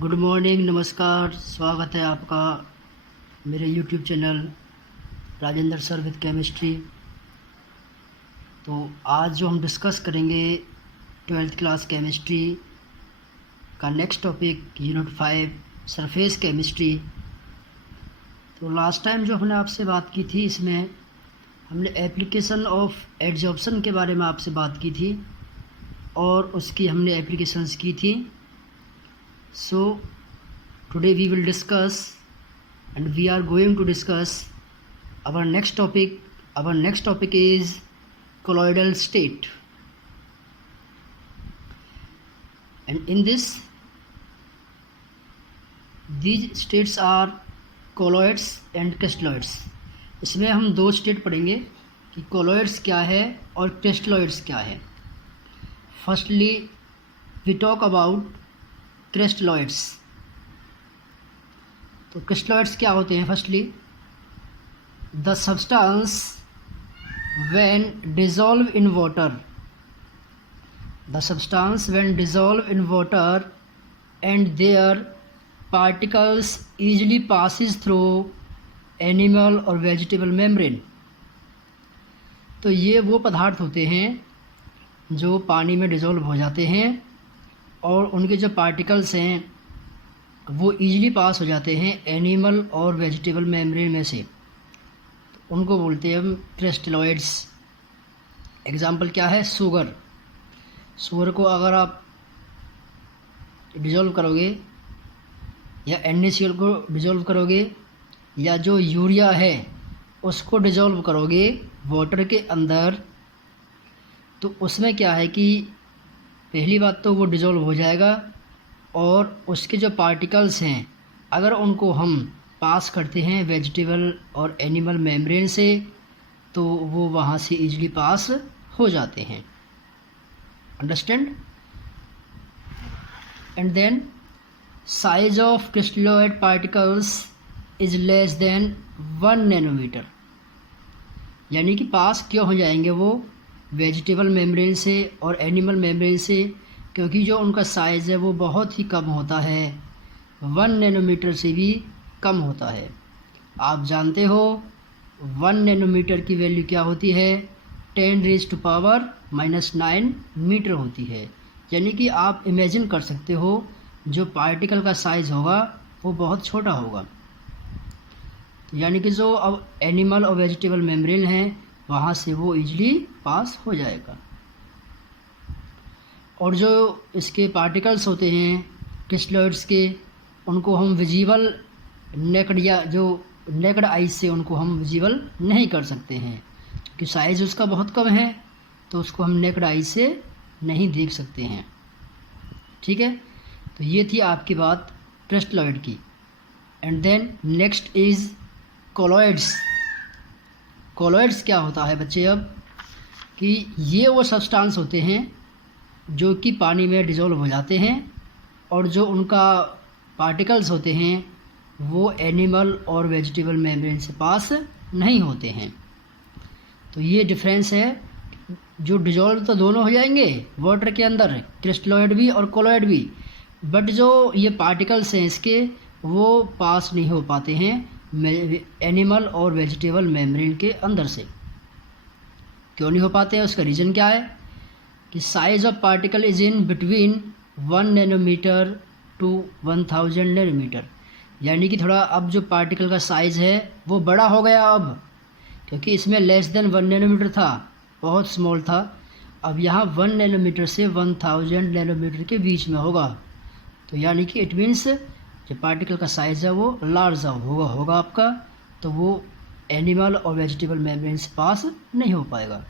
Good morning, नमस्कार। स्वागत है आपका मेरे YouTube channel Rajendra sir with chemistry. तो आज जो हम डिस्कस करेंगे 12th क्लास केमिस्ट्री का next topic unit 5 surface chemistry. तो लास्ट टाइम जो हमने आपसे बात की थी, इसमें हमने एप्लीकेशन ऑफ एडजॉर्प्शन के बारे में आपसे बात की थी और उसकी हमने एप्लीकेशंस की थी। So today we will discuss and we are going to discuss our next topic. Our next topic is colloidal state, and in this these states are colloids and crystalloids. इसमें हम दो स्टेट पढ़ेंगे कि colloids क्या है और crystalloids क्या है। Firstly we talk about crystalloids. तो क्रिस्टलॉइड्स क्या होते हैं? Firstly the substance when dissolve in water, the substance when dissolve in water and there particles easily passes through animal और वेजिटेबल मेम्ब्रेन। तो ये वो पदार्थ होते हैं जो पानी में डिजॉल्व हो जाते हैं और उनके जो पार्टिकल्स हैं वो ईजिली पास हो जाते हैं एनिमल और वेजिटेबल मेम्ब्रेन में से। तो उनको बोलते हैं हम क्रिस्टलॉइड्स। एग्जांपल क्या है? शुगर। शुगर को अगर आप डिजॉल्व करोगे या NaCl को डिजॉल्व करोगे या जो यूरिया है उसको डिजॉल्व करोगे वाटर के अंदर, तो उसमें क्या है कि पहली बात तो वो डिज़ोल्व हो जाएगा और उसके जो पार्टिकल्स हैं अगर उनको हम पास करते हैं वेजिटेबल और एनिमल मेम्ब्रेन से तो वो वहाँ से इजीली पास हो जाते हैं। Understand? And then size of crystalloid particles is less than 1 nanometre. यानी कि पास क्यों हो जाएंगे वो वेजिटेबल मेम्ब्रेन से और एनिमल मेम्ब्रेन से? क्योंकि जो उनका साइज़ है वो बहुत ही कम होता है, 1 नैनोमीटर से भी कम होता है। आप जानते हो 1 नैनोमीटर की वैल्यू क्या होती है? 10⁻⁻⁹ मीटर होती है। यानी कि आप इमेजिन कर सकते हो जो पार्टिकल का साइज़ होगा वो बहुत छोटा होगा। यानी कि जो अब एनिमल और वेजिटेबल मेम्ब्रेन हैं वहाँ से वो इजीली पास हो जाएगा। और जो इसके पार्टिकल्स होते हैं क्रिस्टलॉइड्स के, उनको हम विजिबल नेकड या जो नेकड आइज से उनको हम विजिबल नहीं कर सकते हैं क्योंकि साइज़ उसका बहुत कम है, तो उसको हम नेकड आइज से नहीं देख सकते हैं। ठीक है, तो ये थी आपकी बात क्रिस्टलॉइड की। And then next is colloids. Colloids क्या होता है बच्चे? अब कि ये वो सब्सटेंस होते हैं जो कि पानी में डिज़ोल्व हो जाते हैं और जो उनका पार्टिकल्स होते हैं वो एनिमल और वेजिटेबल मेम्ब्रेन से पास नहीं होते हैं। तो ये डिफरेंस है। जो डिज़ोल्व तो दोनों हो जाएंगे वाटर के अंदर, क्रिस्टलॉइड भी और कोलॉइड भी, बट जो ये पार्टिकल्स हैं इसके वो पास नहीं हो पाते हैं एनिमल और वेजिटेबल मेम्ब्रेन के अंदर से। क्यों नहीं हो पाते हैं? उसका रीज़न क्या है कि size of particle is in between 1 nanometre to 1000 nanometre. यानी कि थोड़ा अब जो पार्टिकल का साइज़ है वो बड़ा हो गया अब, क्योंकि इसमें लेस देन 1 नैनोमीटर था, बहुत स्मॉल था। अब यहाँ 1 नैनोमीटर से 1000 नैनोमीटर के बीच में होगा। तो यानी कि इट मीन्स जो पार्टिकल का साइज़ है वो लार्ज होगा आपका, तो वो एनिमल और वेजिटेबल मेम्ब्रेन से पास नहीं हो पाएगा।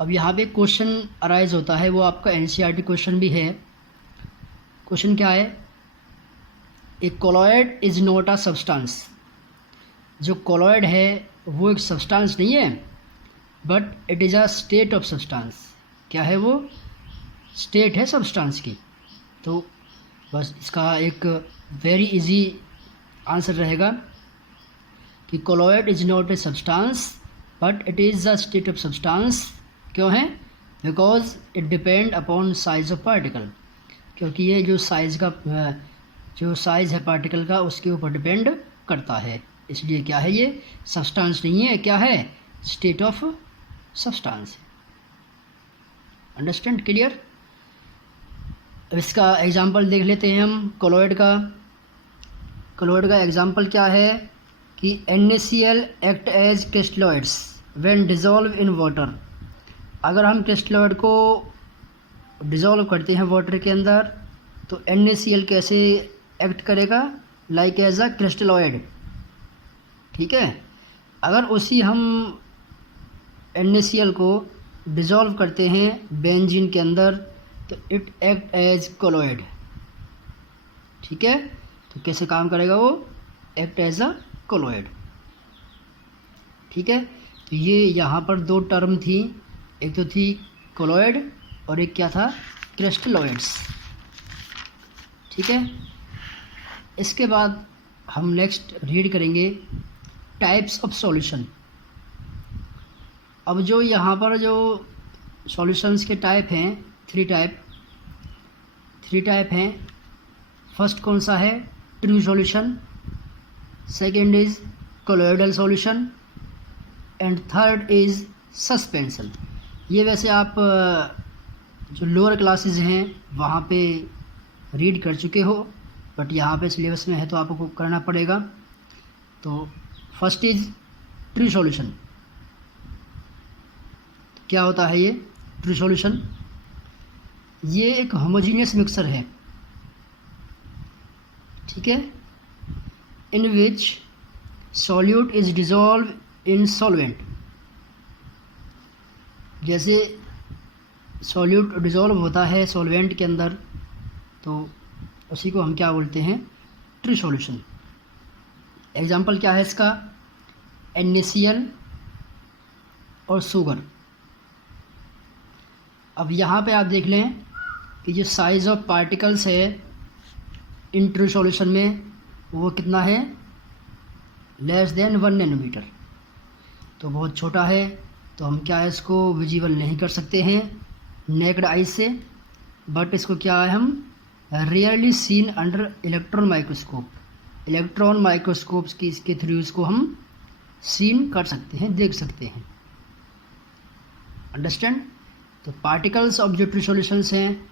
अब यहाँ पे क्वेश्चन अराइज होता है, वो आपका NCERT क्वेश्चन भी है। क्वेश्चन क्या है? A colloid is not a substance. जो कोलॉइड है वो एक सब्सटेंस नहीं है, but it is a state of substance. क्या है वो? स्टेट है सब्सटेंस की। तो बस इसका एक वेरी इजी आंसर रहेगा कि colloid is not a substance but it is the state of substance. क्यों है? Because it depend upon size of particle. क्योंकि ये जो साइज़ है पार्टिकल का उसके ऊपर डिपेंड करता है, इसलिए क्या है ये सब्सटेंस नहीं है, क्या है state of substance. Understand, clear. अब इसका एग्जांपल देख लेते हैं हम कोलॉइड का। कोलॉइड का एग्जांपल क्या है कि NaCl act as crystalloids when dissolve in water. अगर हम क्रिस्टलॉइड को डिज़ोल्व करते हैं वाटर के अंदर तो NaCl कैसे एक्ट करेगा, लाइक एज अ क्रिस्टलॉइड, ठीक है। अगर उसी हम NaCl को डिज़ोल्व करते हैं बेंजीन के अंदर तो इट एक्ट एज कोलॉइड, ठीक है। तो कैसे काम करेगा वो, एक्ट एज अ कोलॉइड, ठीक है। तो ये यहाँ पर दो टर्म थी, एक तो थी कोलॉइड और एक क्या था क्रिस्टलॉइड्स, ठीक है। इसके बाद हम नेक्स्ट रीड करेंगे टाइप्स ऑफ सॉल्यूशन। अब जो यहाँ पर जो सॉल्यूशंस के टाइप हैं, थ्री टाइप हैं। फर्स्ट कौन सा है, true solution, second is colloidal solution and third is suspension. ये वैसे आप जो लोअर क्लासेस हैं वहाँ पे रीड कर चुके हो, बट यहाँ पे सिलेबस में है तो आपको करना पड़ेगा। तो फर्स्ट इज ट्रू सॉल्यूशन। क्या होता है ये ट्रू सॉल्यूशन, ये एक होमोजीनियस मिक्सर है, ठीक है, in which solute is dissolve in solvent. जैसे सॉल्यूट डिज़ोल्व होता है सॉल्वेंट के अंदर तो उसी को हम क्या बोलते हैं, ट्रू सॉल्यूशन। एग्जांपल क्या है इसका, NaCl और शुगर। अब यहाँ पे आप देख लें कि जो साइज़ ऑफ पार्टिकल्स है इन ट्रू सॉल्यूशन में वो कितना है, लेस देन 1 नैनोमीटर, तो बहुत छोटा है। तो हम क्या है इसको विजिबल नहीं कर सकते हैं नेक्ड आई से, बट इसको क्या है हम rarely seen under electron microscope. Electron microscopes की इसके थ्रू इसको हम सीन कर सकते हैं, देख सकते हैं। अंडरस्टैंड। तो पार्टिकल्स ऑफ जो ट्रू सॉल्यूशंस हैं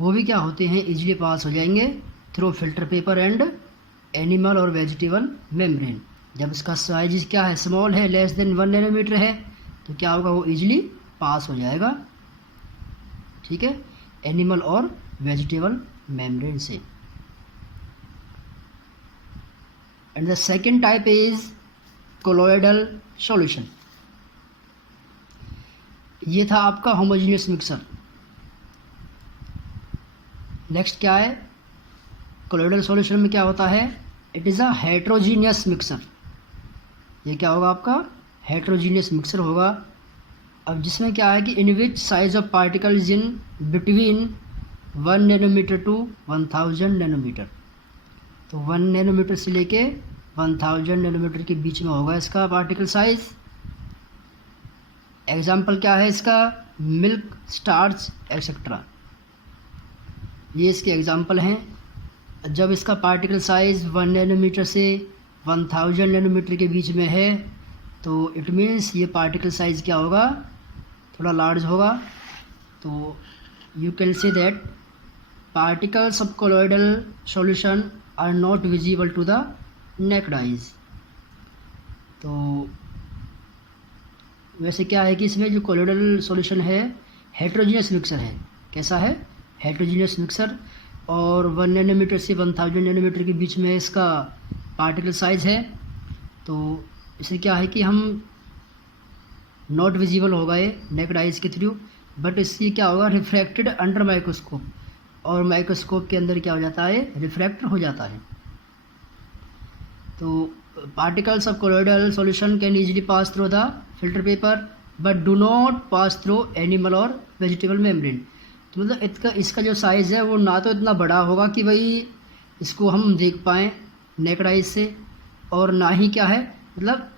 वो भी क्या होते हैं, इजीली पास हो जाएंगे through filter paper and animal और वेजिटेबल मेम्ब्रेन। जब इसका साइज क्या है, स्मॉल है, लेस देन 1 नैनोमीटर है, तो क्या होगा, वो इजीली पास हो जाएगा, ठीक है, एनिमल और वेजिटेबल मेम्ब्रेन से। And the second type is colloidal solution. ये था आपका होमोजीनियस मिक्सर। नेक्स्ट क्या है, कोलॉइडल सॉल्यूशन में क्या होता है, it is a heterogeneous mixer. ये क्या होगा आपका, हेट्रोजीनियस मिक्सर होगा। अब जिसमें क्या है कि in which size of particle is in between 1 nanometre to 1000 nanometre. तो 1 नैनोमीटर से लेके 1000 नैनोमीटर के बीच में होगा इसका पार्टिकल साइज। एग्जाम्पल क्या है इसका, मिल्क, स्टार्च एक्सेट्रा, ये इसके एग्जाम्पल हैं। जब इसका पार्टिकल साइज़ 1 नैनोमीटर से 1000 नैनोमीटर के बीच में है तो इट मीन्स ये पार्टिकल साइज़ क्या होगा, थोड़ा लार्ज होगा। तो you can say that particles of colloidal solution are not visible to the naked eyes. तो वैसे क्या है कि इसमें जो कोलॉइडल सॉल्यूशन है हेट्रोजीनियस मिक्सर है। कैसा है, हेट्रोजीनियस मिक्सर, और 1 नैनोमीटर से 1000 नैनोमीटर के बीच में इसका पार्टिकल साइज़ है। तो इसे क्या है कि हम नॉट विजिबल होगा ये नेक्ड आइज के थ्रू, बट इससे क्या होगा, रिफ्रैक्टेड अंडर माइक्रोस्कोप, और माइक्रोस्कोप के अंदर क्या हो जाता है, रिफ्रैक्ट हो जाता है। तो particles of colloidal solution can easily pass through the filter paper but do not pass through animal or vegetable membrane। तो मतलब इसका जो साइज़ है वो ना तो इतना बड़ा होगा कि भाई इसको हम देख पाएँ नेक्ड आइज से, और ना ही क्या है, मतलब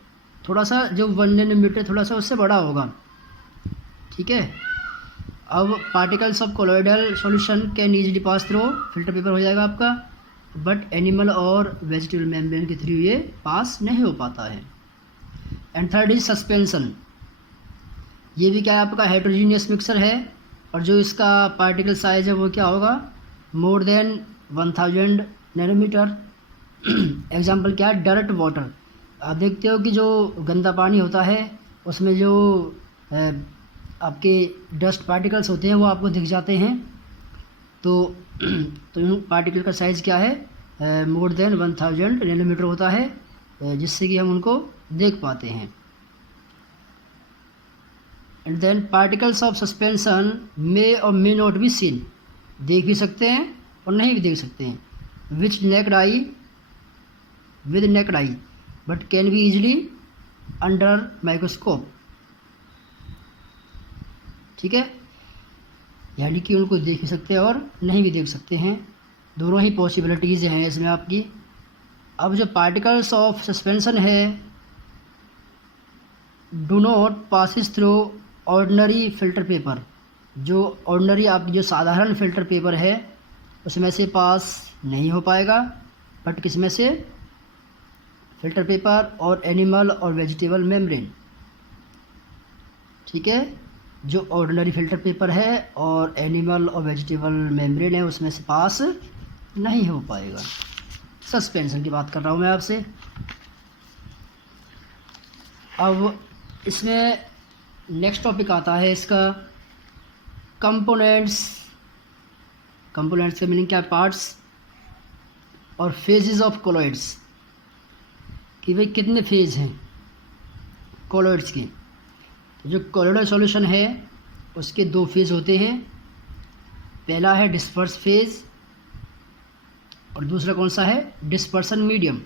थोड़ा सा जो 1 नैनोमीटर थोड़ा सा उससे बड़ा होगा, ठीक है। अब particles of colloidal solution can easily pass through, filter paper हो जाएगा आपका, बट एनिमल और वेजिटेबल मेम्ब्रेन के थ्रू ये पास नहीं हो पाता है। And third is suspension. ये भी क्या है आपका हेट्रोजीनियस मिक्सर है, और जो इसका पार्टिकल साइज है वो क्या होगा, मोर देन 1000 नैनोमीटर। एग्जाम्पल क्या है, डर्ट वाटर। आप देखते हो कि जो गंदा पानी होता है उसमें जो आपके डस्ट पार्टिकल्स होते हैं वो आपको दिख जाते हैं। तो इन पार्टिकल का साइज़ क्या है, मोर देन 1000 नैनोमीटर होता है, जिससे कि हम उनको देख पाते हैं। And then particles of suspension may और मे नॉट बी सीन, देख भी सकते हैं और नहीं भी देख सकते हैं। Which naked eye, with naked eye, but can be easily under microscope. ठीक है, यानी कि उनको देख भी सकते हैं और नहीं भी देख सकते हैं, दोनों ही पॉसिबिलिटीज़ हैं इसमें आपकी। अब जो पार्टिकल्स ऑफ सस्पेंशन है, do not passes through ordinary filter paper, जो ऑर्डिनरी आपकी जो साधारण फ़िल्टर पेपर है उसमें से पास नहीं हो पाएगा, बट किस में से, फ़िल्टर पेपर और एनिमल और वेजिटेबल मेम्ब्रेन। ठीक है, जो ऑर्डिनरी फ़िल्टर पेपर है और एनिमल और वेजिटेबल मेम्ब्रेन है उसमें से पास नहीं हो पाएगा। सस्पेंशन की बात कर रहा हूँ मैं आपसे। अब इसमें नेक्स्ट टॉपिक आता है इसका कंपोनेंट्स। कंपोनेंट्स का मीनिंग क्या है, पार्ट्स और फेजेस ऑफ कोलॉइड्स, कि भाई कितने फेज हैं कोलॉइड्स के। तो जो कोलॉइडल सॉल्यूशन है उसके दो फेज होते हैं, पहला है डिस्पर्स फेज और दूसरा कौन सा है, डिस्पर्सन मीडियम।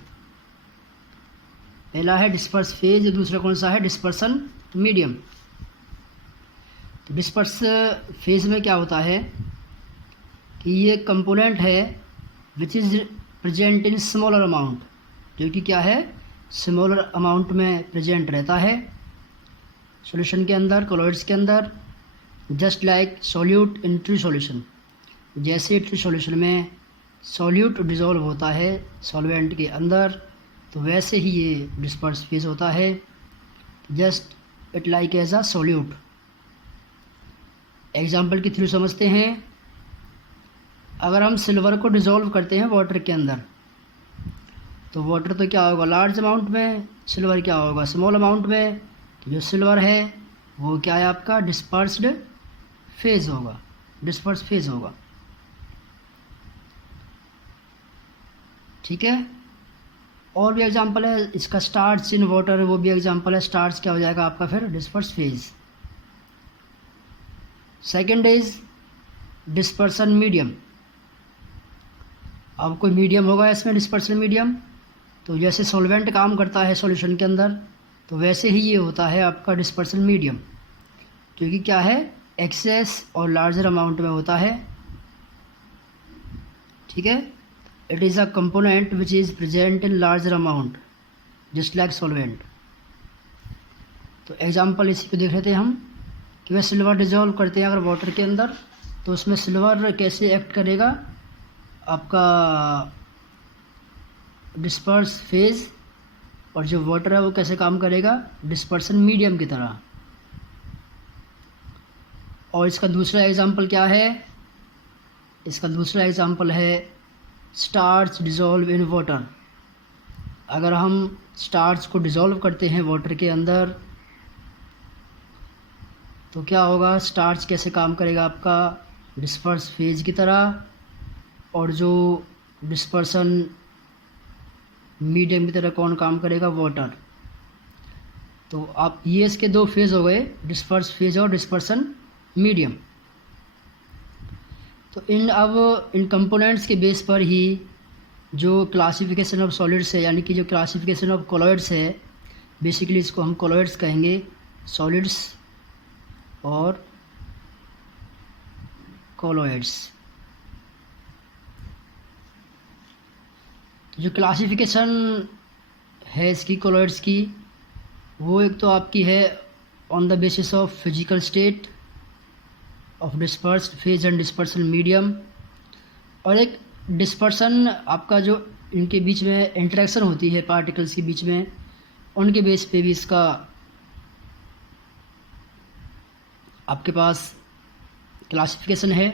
पहला है डिस्पर्स फेज, दूसरा कौन सा है, डिस्पर्सन मीडियम। तो डिस्पर्स फेज में क्या होता है कि ये कंपोनेंट है which is present in smaller amount, जो कि क्या है, स्मॉलर अमाउंट में प्रेजेंट रहता है सॉल्यूशन के अंदर, कोलॉइड्स के अंदर। Just like solute in true solution, जैसे ट्रू सॉल्यूशन में सॉल्यूट डिज़ोल्व होता है सॉल्वेंट के अंदर, तो वैसे ही ये डिस्पर्स फेज होता है, just it like as a solute. Example के थ्रू समझते हैं। अगर हम सिल्वर को डिज़ोल्व करते हैं वाटर के अंदर, तो वाटर तो क्या होगा, लार्ज अमाउंट में, सिल्वर क्या होगा, स्मॉल अमाउंट में। तो जो सिल्वर है वो क्या है आपका, डिस्पर्स्ड फेज होगा, डिस्पर्स फेज होगा। ठीक है, और भी एग्जांपल है इसका, स्टार्च इन वाटर, वो भी एग्जांपल है। स्टार्च क्या हो जाएगा आपका फिर, disperse phase. Second is dispersion medium. अब कोई मीडियम होगा इसमें, डिस्पर्सन मीडियम, तो जैसे सॉल्वेंट काम करता है सॉल्यूशन के अंदर, तो वैसे ही ये होता है आपका डिस्पर्सन मीडियम, क्योंकि क्या है, एक्सेस और लार्जर अमाउंट में होता है। ठीक है, it is a component which is present in larger amount just like solvent. तो एग्जांपल इसी को देख रहे थे हम कि वह सिल्वर डिजॉल्व करते हैं अगर वाटर के अंदर, तो उसमें सिल्वर कैसे एक्ट करेगा, आपका डिस्पर्स फेज, और जो वाटर है वो कैसे काम करेगा, डिस्पर्सन मीडियम की तरह। और इसका दूसरा एग्जांपल क्या है, इसका दूसरा एग्जांपल है स्टार्च डिज़ोल्व इन वाटर। अगर हम स्टार्च को डिज़ोल्व करते हैं वाटर के अंदर, तो क्या होगा, स्टार्च कैसे काम करेगा आपका, डिस्पर्स फेज की तरह, और जो डिस्पर्सन मीडियम की तरह कौन काम करेगा, वाटर। तो आप ये इसके दो फेज हो गए, डिस्पर्स फेज और डिस्पर्सन मीडियम। तो इन कंपोनेंट्स के बेस पर ही जो क्लासिफिकेशन ऑफ सॉलिड्स है, यानी कि जो क्लासिफिकेशन ऑफ कोलॉइड्स है, बेसिकली इसको हम कोलॉइड्स कहेंगे, सॉलिड्स और कोलॉइड्स। जो क्लासिफिकेशन है इसकी कोलॉइड्स की, वो एक तो आपकी है on the basis of physical state, of dispersed phase and dispersion medium, और एक डिस्पर्सन आपका जो इनके बीच में इंटरेक्शन होती है पार्टिकल्स के बीच में, उनके बेस पे भी इसका आपके पास क्लासिफिकेशन है।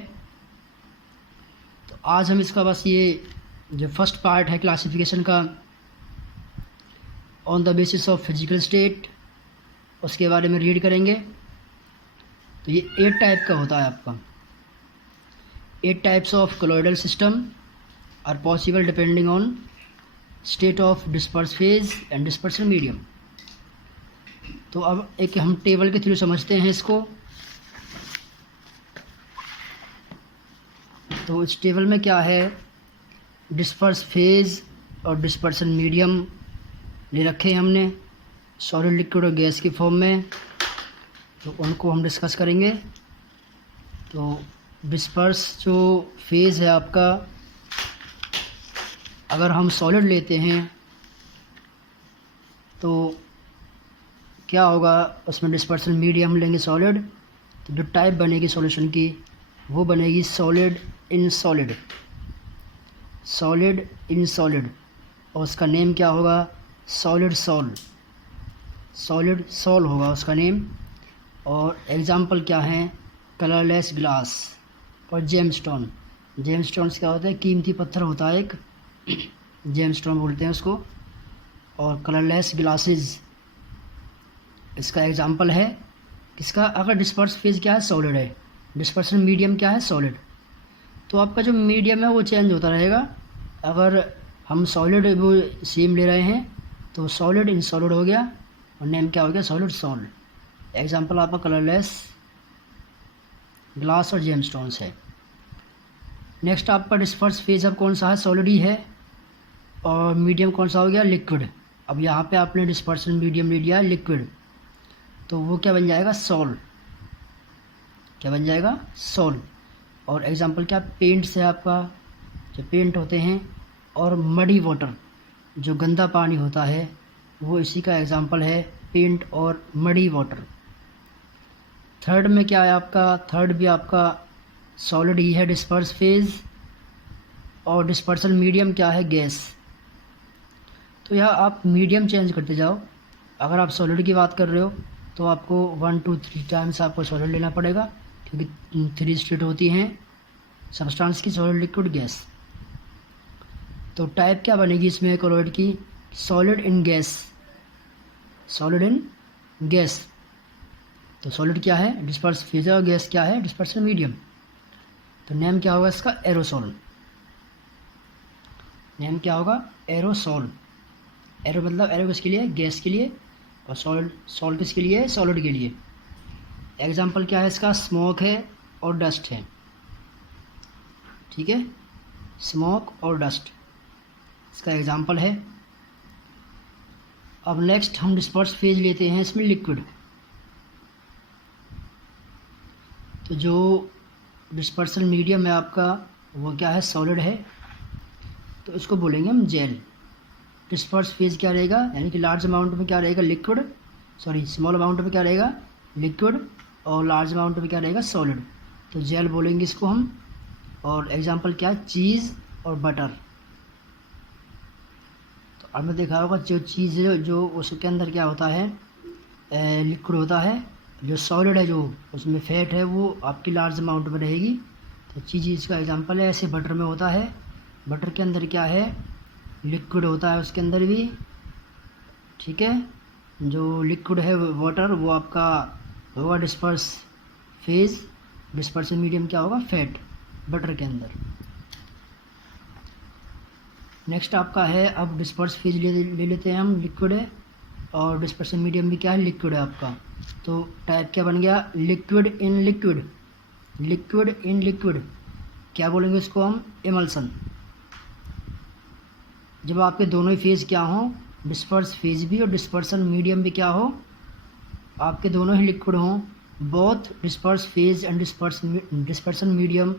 तो आज हम इसका बस ये जो फर्स्ट पार्ट है क्लासिफिकेशन का, on the basis of physical state, उसके बारे में रीड करेंगे। तो ये 8 टाइप का होता है आपका। 8 types of colloidal system are possible depending on state of disperse phase and dispersion medium. तो अब एक हम टेबल के थ्रू समझते हैं इसको। तो इस टेबल में क्या है, डिस्पर्स फेज और डिस्पर्सन मीडियम ले रखे हैं हमने सॉलिड, लिक्विड और गैस की फॉर्म में। तो उनको हम डिस्कस करेंगे। तो डिस्पर्स जो फेज़ है आपका, अगर हम सॉलिड लेते हैं तो क्या होगा, उसमें डिस्पर्सन मीडियम लेंगे सॉलिड, तो जो टाइप बनेगी सॉल्यूशन की वो बनेगी solid in solid, solid in solid, और उसका नेम क्या होगा, सॉलिड सॉल, सॉलिड सॉल होगा उसका नेम। और एग्जांपल क्या हैं, कलरलेस ग्लास और जेमस्टोन। जेमस्टोन्स क्या होता है, कीमती पत्थर होता है एक, जेमस्टोन बोलते हैं उसको। और कलरलेस ग्लासेस इसका एग्जांपल है किसका, अगर डिस्पर्स फेज क्या है, सॉलिड है, डिस्पर्सन मीडियम क्या है, सॉलिड। तो आपका जो मीडियम है वो चेंज होता रहेगा। अगर हम सॉलिड वो सेम ले रहे हैं तो सॉलिड इन सॉलिड हो गया, और नेम क्या हो गया, सॉलिड सॉल। एग्जांपल आपका कलरलेस ग्लास और जेमस्टोन्स है। नेक्स्ट आपका डिस्पर्स फेज अब कौन सा है, सॉलिड ही है, और मीडियम कौन सा हो गया, लिक्विड। अब यहाँ पे आपने डिस्पर्सन मीडियम ले लिया लिक्विड, तो वो क्या बन जाएगा, सॉल, क्या बन जाएगा, सॉल। और एग्जांपल क्या, पेंट्स है आपका, जो पेंट होते हैं, और मडी वाटर जो गंदा पानी होता है वो इसी का एग्जांपल है, पेंट और मडी वाटर। थर्ड में क्या है आपका, थर्ड भी आपका सॉलिड ही है, डिस्पर्स फेज, और डिस्पर्सन मीडियम क्या है, गैस। तो यहाँ आप मीडियम चेंज करते जाओ। अगर आप सॉलिड की बात कर रहे हो तो आपको 1 to 3 टाइम्स आपको सॉलिड लेना पड़ेगा, क्योंकि 3 स्टेट होती हैं सब्सटेंस की, सॉलिड, लिक्विड, गैस। तो टाइप क्या बनेगी इसमें कोलॉइड की, solid in gas, solid in gas. तो सॉलिड क्या है, डिस्पर्स फेज, और गैस क्या है, डिस्पर्सन मीडियम। तो नेम क्या होगा इसका, एरोसोल, नेम क्या होगा, एरोसोल। एरो मतलब एरो किसके लिए, गैस के लिए, और सॉलिड, सॉल किसके लिए, सॉलिड के लिए। एग्जांपल क्या है इसका, स्मोक है और डस्ट है, ठीक है, स्मोक और डस्ट इसका एग्जांपल है। अब नेक्स्ट हम डिस्पर्स फेज लेते हैं इसमें लिक्विड। तो जो डिस्पर्सन मीडियम है आपका वो क्या है, सॉलिड है, तो इसको बोलेंगे हम जेल। डिस्पर्स फेज क्या रहेगा, यानी कि लार्ज अमाउंट में क्या रहेगा, लिक्विड, सॉरी स्मॉल अमाउंट में क्या रहेगा, लिक्विड, और लार्ज अमाउंट में क्या रहेगा, सॉलिड, तो जेल बोलेंगे इसको हम। और एग्जांपल क्या है, चीज़ और बटर। तो आपने देखा होगा जो चीज़ है जो उसके अंदर क्या होता है, लिक्विड होता है, जो सॉलिड है जो उसमें फैट है वो आपकी लार्ज अमाउंट में रहेगी। तो चीज़ का एग्जांपल है, ऐसे बटर में होता है, बटर के अंदर क्या है, लिक्विड होता है उसके अंदर भी, ठीक है। जो लिक्विड है वाटर वो आपका होगा डिस्पर्स फेज, डिस्पर्सन मीडियम क्या होगा, फैट, बटर के अंदर। नेक्स्ट आपका है, अब डिस्पर्स फेज ले लेते हैं हम, लिक्विड है, और डिस्पर्सन मीडियम भी क्या है, लिक्विड है आपका। तो टाइप क्या बन गया, liquid in liquid, liquid in liquid, क्या बोलेंगे इसको हम, इमल्सन। जब आपके दोनों ही फेज क्या हो, डिस्पर्स फेज भी और डिस्पर्सन मीडियम भी क्या हो, आपके दोनों ही लिक्विड हों, both disperse phase and dispersion medium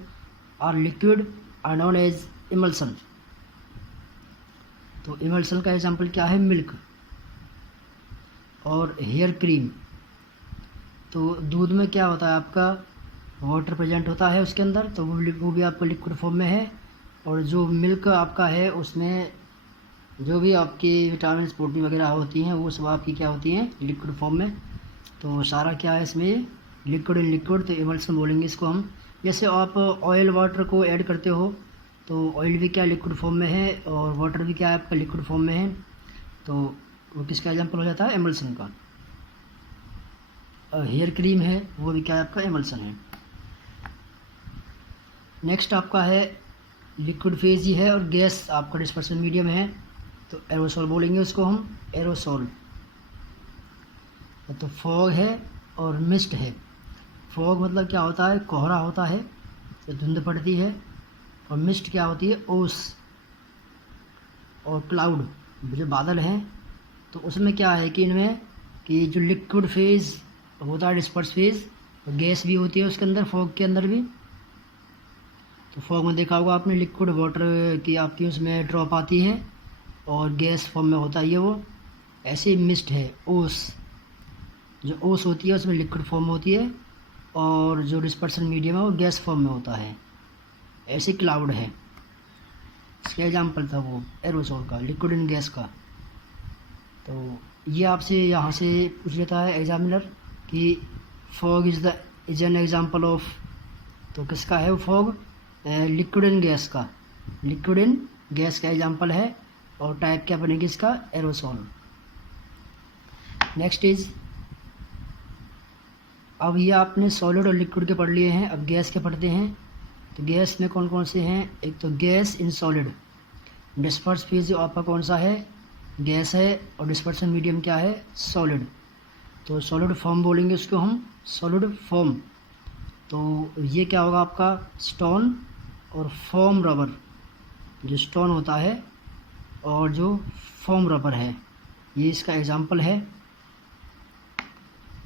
are liquid are known as emulsion. तो इमल्सन का एग्जांपल क्या है, मिल्क और हेयर क्रीम। तो दूध में क्या होता है आपका, वाटर प्रेजेंट होता है उसके अंदर, तो वो भी आपका लिक्विड फॉर्म में है। और जो मिल्क आपका है उसमें जो भी आपकी विटामिन प्रोटीन वगैरह होती हैं वो सब आपकी क्या होती हैं, लिक्विड फॉर्म में। तो सारा क्या है इसमें, लिक्विड इन लिक्विड, तो इमल्सन बोलेंगे इसको हम। जैसे आप ऑयल वाटर को ऐड करते हो तो ऑयल भी क्या लिक्विड फॉर्म में है और वाटर भी क्या है आपका लिक्विड फॉर्म में है, तो वो किसका एग्जाम्पल हो जाता है, इमल्सन का। हेयर क्रीम है वो भी क्या है आपका, इमल्सन है। नेक्स्ट आपका है लिक्विड फेज ही है और गैस आपका डिस्पर्सन मीडियम है, तो एरोसोल बोलेंगे उसको हम, एरोसोल। तो फॉग है और मिस्ट है। फॉग मतलब क्या होता है, कोहरा होता है, तो धुंध पड़ती है। और मिस्ट क्या होती है, ओस। और क्लाउड जो बादल हैं, तो उसमें क्या है कि इनमें कि जो लिक्विड फेज होता है डिस्पर्स फेज, और गैस भी होती है उसके अंदर, फॉग के अंदर भी। तो फॉग में देखा होगा आपने, लिक्विड वाटर की आपकी उसमें ड्रॉप आती है और गैस फॉर्म में होता है ये वो। ऐसे मिस्ट है, ओस। जो ओस होती है उसमें लिक्विड फॉर्म होती है और जो डिस्पर्सन मीडियम है वो गैस फॉर्म में होता है। ऐसे क्लाउड है, इसका एग्जाम्पल था वो एरोसोल का, लिक्विड इन गैस का। तो ये आपसे यहाँ से पूछ लेता है एग्जामिनर कि fog is an example of, तो किसका है वो फॉग, लिक्विड इन गैस का, लिक्विड इन गैस का एग्जाम्पल है। और टाइप क्या बनेगी इसका, एरोसोल। नेक्स्ट इज, अब ये आपने सॉलिड और लिक्विड के पढ़ लिए हैं, अब गैस के पढ़ते हैं। तो गैस में कौन कौन से हैं, एक तो gas in solid. Disperse phase जो आपका कौन सा है, गैस है, और डिस्पर्सन मीडियम क्या है, सॉलिड। तो सॉलिड फॉर्म बोलेंगे उसको हम, सॉलिड फॉर्म। तो ये क्या होगा आपका, स्टोन और फॉर्म रबर। जो स्टोन होता है और जो फॉर्म रबर है, ये इसका एग्जाम्पल है।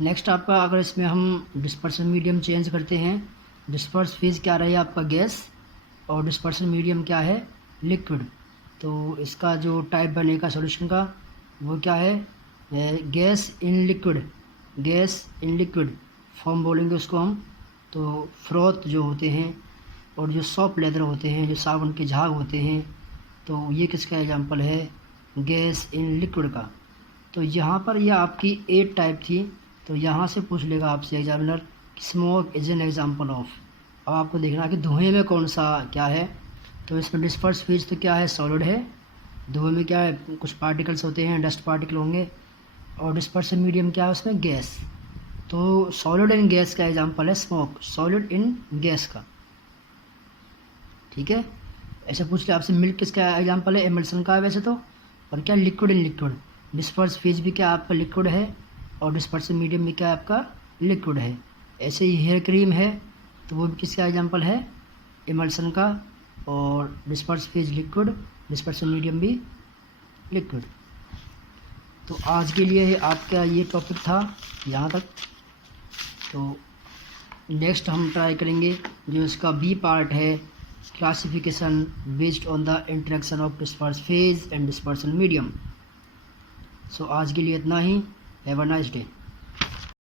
नेक्स्ट आपका, अगर इसमें हम डिस्पर्सन मीडियम चेंज करते हैं, डिस्पर्स फेज क्या रही आपका, गैस, और डिस्पर्सन मीडियम क्या है, लिक्विड। तो इसका जो टाइप बनेगा सॉल्यूशन का वो क्या है, gas in liquid, gas in liquid form बोलेंगे उसको हम। तो फ्रोथ जो होते हैं और जो सॉफ्ट लेदर होते हैं, जो साबुन के झाग होते हैं, तो ये किसका एग्जांपल है, गैस इन लिक्विड का। तो यहाँ पर यह आपकी 8 टाइप थी, तो यहाँ से पूछ लेगा आपसे examiner, smoke is an example of. अब आपको देखना कि धुएं में कौन सा क्या है। तो इसमें डिस्पर्स फेज तो क्या है, सॉलिड है। धुएं में क्या है, कुछ पार्टिकल्स होते हैं, डस्ट पार्टिकल होंगे। और डिस्पर्सन मीडियम क्या है उसमें, गैस। तो सॉलिड इन गैस का एग्जांपल है स्मोक, सॉलिड इन गैस का। ठीक है, ऐसे पूछ के आपसे मिल्क किसका एग्जांपल है, एमल्सन का है वैसे तो। और क्या, liquid in liquid, disperse phase भी क्या आपका लिक्विड है और डिस्पर्सन मीडियम भी क्या आपका लिक्विड है। ऐसे ही हेयर क्रीम है, तो वो भी किसका एग्जांपल है, इमल्सन का। और disperse phase liquid, dispersion medium भी लिक्विड। तो आज के लिए आपका ये टॉपिक था यहाँ तक। तो नेक्स्ट हम ट्राई करेंगे जो इसका बी पार्ट है, classification based on the interaction of disperse phase and dispersion medium. So आज के लिए इतना ही। Have a nice day.